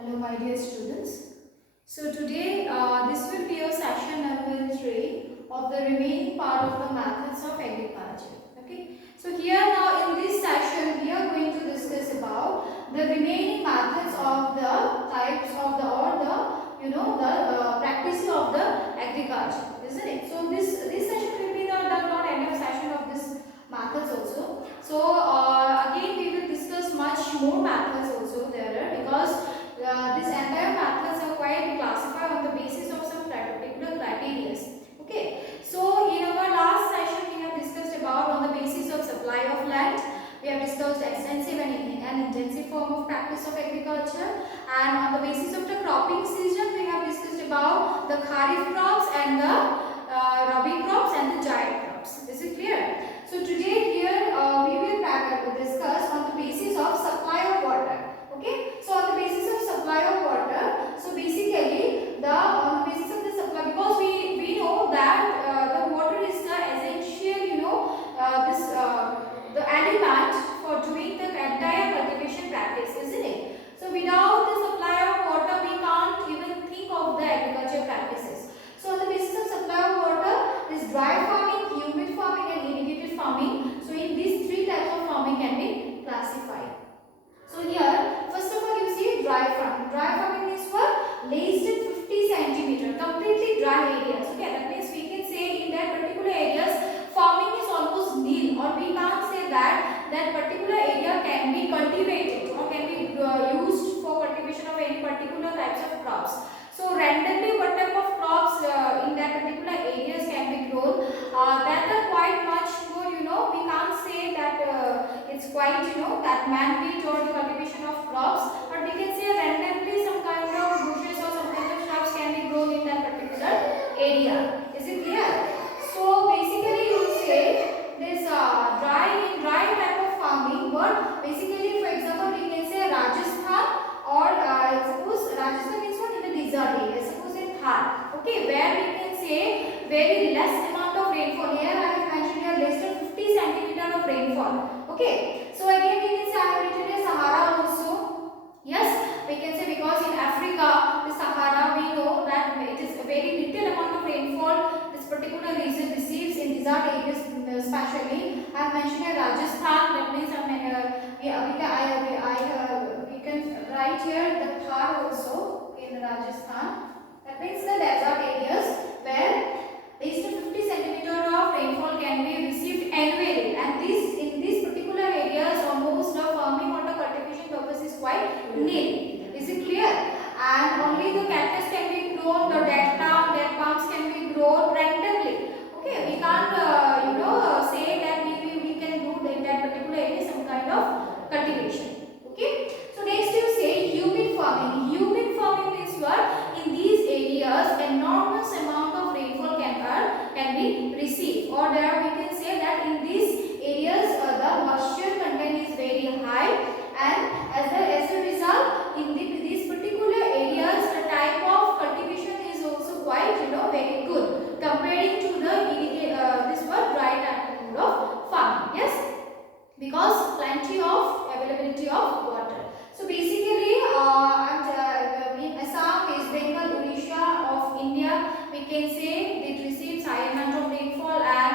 Hello my dear students. So today this will be your session number 3 of the remaining part of the methods of agriculture. Okay. So here now in this session we are going to discuss about the remaining methods of the types of the or the practice of the agriculture, isn't it? So this session will be the not end of session of this methods also. So again we will discuss much more methods also there because this entire methods are quite classified on the basis of some particular criteria. Okay, so in our last session we have discussed about on the basis of supply of land. We have discussed extensive and intensive form of practice of agriculture, and on the basis of the cropping season we have discussed about the kharif crops and the rabi crops and the jaid crops. Is it clear? So today here we will discuss on the basis of supply of water. Okay, so on the basis of supply of water, so basically on the basis of the supply, because we know that the water is the essential, the element for doing the entire cultivation practice, isn't it? So without the supply of water we can't even think of the agriculture practices. So on the basis of supply of water is dry farming, humid farming and irrigated farming. So in these three types of farming can be classified. So here, first of all, you see dry farming. Dry farming means what? Less than 50 centimeter, completely dry areas. Okay, that means we can say in that particular areas, farming is almost nil, or we can't say that that particular area can be cultivated or can be used for cultivation of any particular types of crops. So randomly, what type of crops in that particular areas can be grown? That are quite much more. We can't say that it's quite that man-made or the cultivation of crops, but we can say randomly some kind of bushes or some kind of shrubs can be grown in that particular area. Is it clear? So basically, you will say this dry type of farming. But basically, for example, we can say Rajasthan or suppose Rajasthan means what, in the desert area. Suppose in Thar, okay, where we can say very less amount of rainfall. Here I have mentioned here less than 50 centimeter of rainfall. Okay, so again we can say I have written a Sahara also. Yes, we can say because in Africa, the Sahara, we know that it is a very little amount of rainfall this particular region receives in desert areas especially. I have mentioned here Rajasthan, that means we can write here the Thar also in Rajasthan. That means the desert areas where least 50 centimeter of rainfall can be received annually, and in these particular areas almost the farming or the cultivation purpose is quite nil. Is it clear? And only the cactus can be grown, the dead palms can be grown randomly. Okay, we can't say that we can do in that particular area some kind of cultivation. Okay, so next you say humid farming. Humid farming means what? In these areas enormous amount of rainfall can be received, or there we can say that in these areas the moisture content is very high, and as a result in these particular areas the type of cultivation is also quite very good comparing to the this one dry type of farming. Yes, because plenty of availability of water. So basically Assam, West Bengal, Odisha of India, we can say it receives high amount of rainfall, and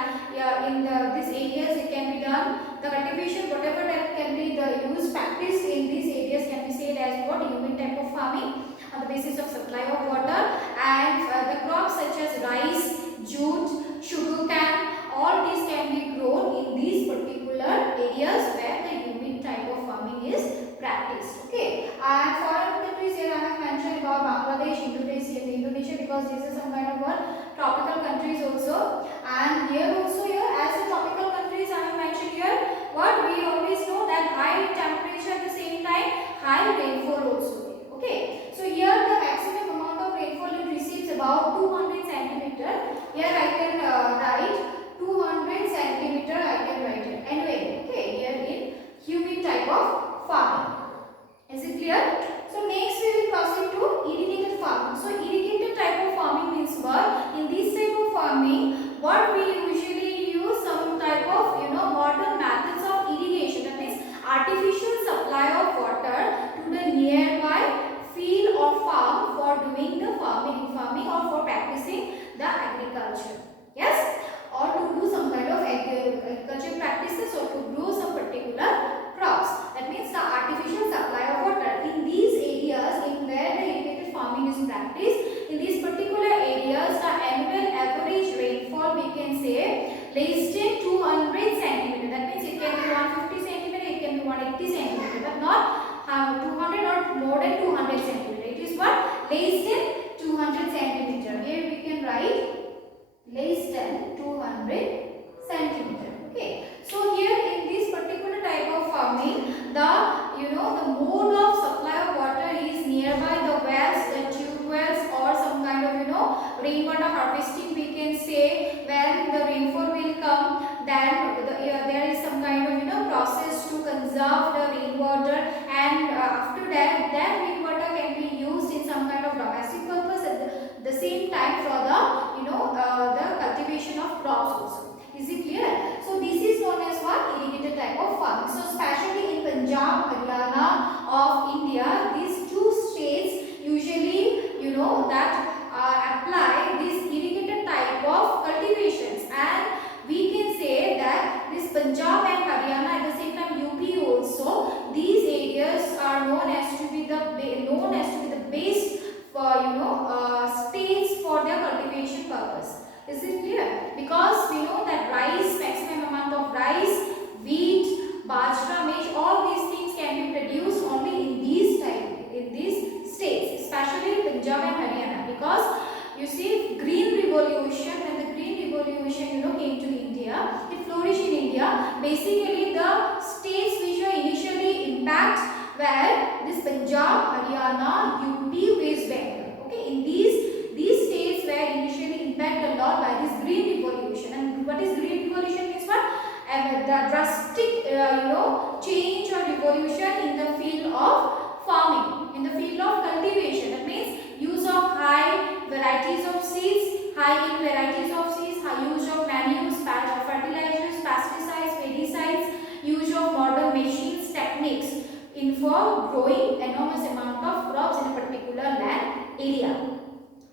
in these areas it can be done. The cultivation, whatever that can be the use practice in these areas can be said as what, humid type of farming on the basis of supply of water, and the crops such as rice, jute, sugarcane, all these can be grown in these particular areas where the humid type of farming is practiced. Okay, and foreign countries here I have mentioned about Bangladesh, Indonesia, because these are some kind of what, tropical countries also, and here also as a tropical countries I have mentioned here what we always know that high temperature at the same time high rainfall also. Okay, so here the maximum amount of rainfall it receives about 200 centimeter. Here I can write 200 centimeter, I can write it anyway. Okay, here in humid type of farming. Is it clear? So next we will proceed to irrigated farming. So irrigated type of farming means what? In this type of farming, what we usually use some type of modern methods of irrigation. 200 or more than 200 centimeter. It is what? Less than 200 centimeter. Here we can write less than 200 centimeter. Okay. So here in this particular type of farming, the mode of supply of water is nearby the wells, the tube wells, or some kind of rainwater harvesting, we can say. When the rainfall will come, then there is some kind of process to conserve the rainwater, and after that rainwater can be used in some kind of domestic purpose at the same time for the cultivation of crops also. Is it clear? So this is known as what? Irrigated type of farming. So especially in Punjab, Haryana of India, these two states usually that apply this irrigated type of cultivations, and we can say that this Punjab and Haryana, at the same time UP also, these areas are known as to be the best for states for their cultivation purpose. Is it clear? Because we know that rice, maximum amount of rice, wheat, bajra, maize, all these things can be produced only in these states, especially Punjab and Haryana. Because you see, Green Revolution, when the Green Revolution came to India, it flourished in India. Basically, the states which were initially impacted were this Punjab, Haryana, UP, West Bengal. Okay, in these states were initially impacted a lot by this Green Revolution. And what is Green Revolution means what? The drastic change or revolution in the field of farming, in the field of cultivation. That means use of high varieties of seeds, high yield varieties of seeds, high use of manures, fertilizers, pesticides, pesticides, use of modern machines, techniques in for growing enormous amount of crops in a particular land area.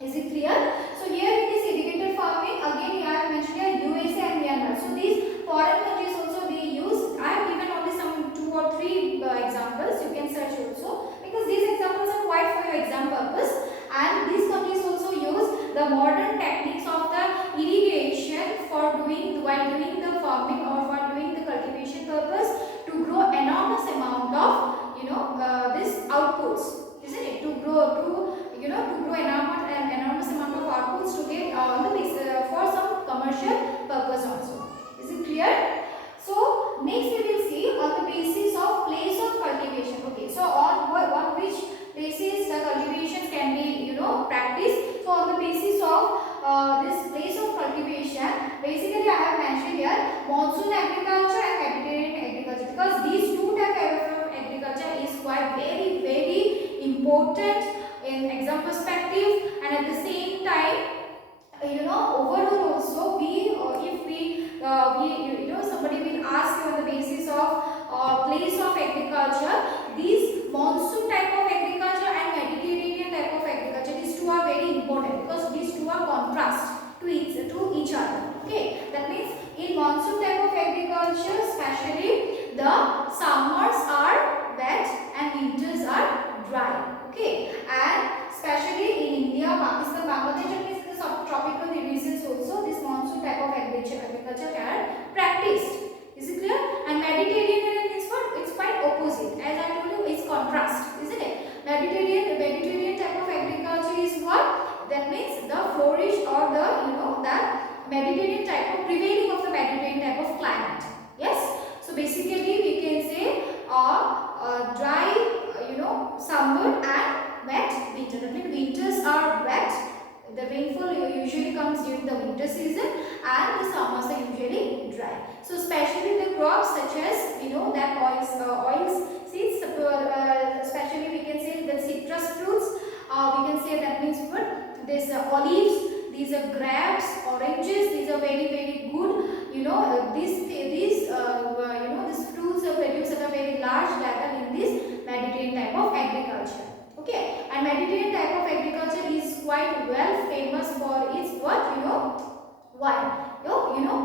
Is it clear? So here in this irrigated farming, again I have mentioned here USA and Myanmar. So these foreign countries also they use. I have given only some 2 or 3 examples. You can search also, because these examples are quite for your exam purpose. And these countries also use the modern techniques of the irrigation for while doing the farming or for doing the cultivation purpose to grow enormous amount of this outputs, isn't it? To grow enormous amount of outputs to get on the basis for some commercial purpose also. Is it clear? So next we will see on the basis of place of cultivation. Okay, so on which basis the cultivations can be practiced. So on the basis of this place of cultivation, basically I have mentioned here monsoon agriculture and Mediterranean agriculture, because these two types of agriculture is quite very important in exam perspective, and at the same time overall also somebody will ask you on the basis of place of agriculture, these monsoon type of agriculture and Mediterranean type of agriculture, these two are very important because these two are contrast to each other. Okay, that means in monsoon type of agriculture especially the summers are wet and winters are dry. Okay, and especially in India, Pakistan, Bangladesh, and the subtropical regions also this monsoon type of agriculture are practiced. Is it clear? And Mediterranean is what? It's quite opposite. As I told you, it's contrast, isn't it? Mediterranean type of agriculture is what? That means the flourish or the that Mediterranean type of prevailing of the Mediterranean type of climate. Yes. So basically we can say dry summer and wet winter. That means winters are wet. The rainfall usually comes during the winter season, and the summers are usually dry. So especially the crops such as that oils, seeds, especially we can say the citrus fruits. We can say that means what? This olives, these are grapes, oranges. These are very good. These fruits are produced at a very large level in this Mediterranean type of agriculture. Okay, and Mediterranean type of agriculture is quite well famous for its wine.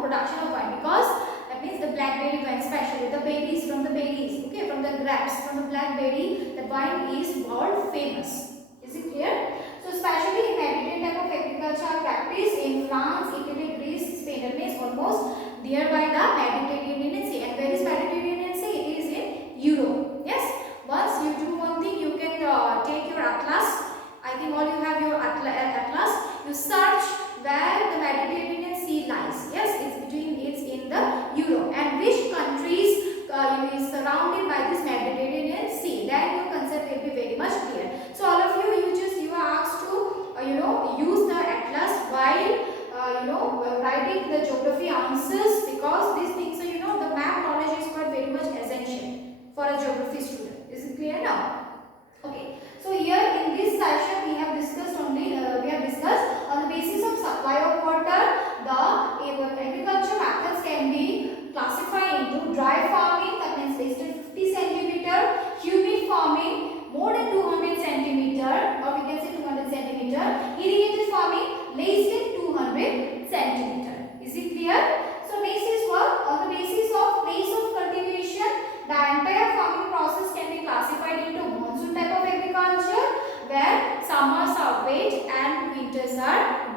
Production of wine, because that means the blackberry wine, especially the berries, from the berries, okay, from the grapes, from the blackberry, the wine is world famous. Is it clear? So especially in Mediterranean type of agriculture practice in France, Italy, Greece, Spain. That means almost nearby the Mediterranean Sea. And where is Mediterranean Sea? It is in Europe. Yes. Once you do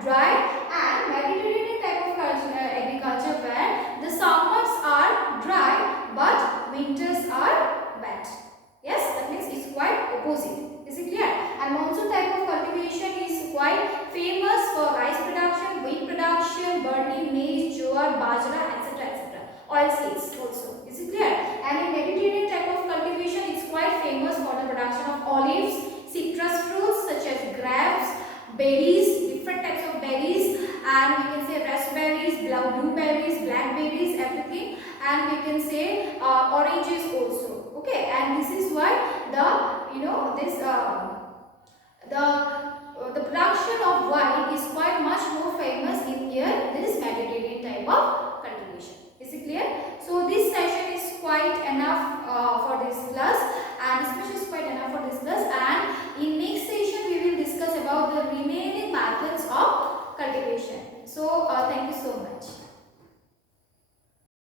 dry, and Mediterranean type of agriculture where the summers are dry but winters are wet. Yes, that means it's quite opposite. Is it clear? And monsoon type of cultivation is quite famous for rice production, wheat production, barley, maize, jowar, bajra, etc. etc. Oilseeds also. Is it clear? And in Mediterranean type of cultivation, it's quite famous for the production of olives, citrus fruits such as grapes, berries, different types of berries, and we can say raspberries, blueberries, blackberries, everything, and we can say oranges also. Okay, and this is why the this the production of wine is quite much more famous in here this Mediterranean type of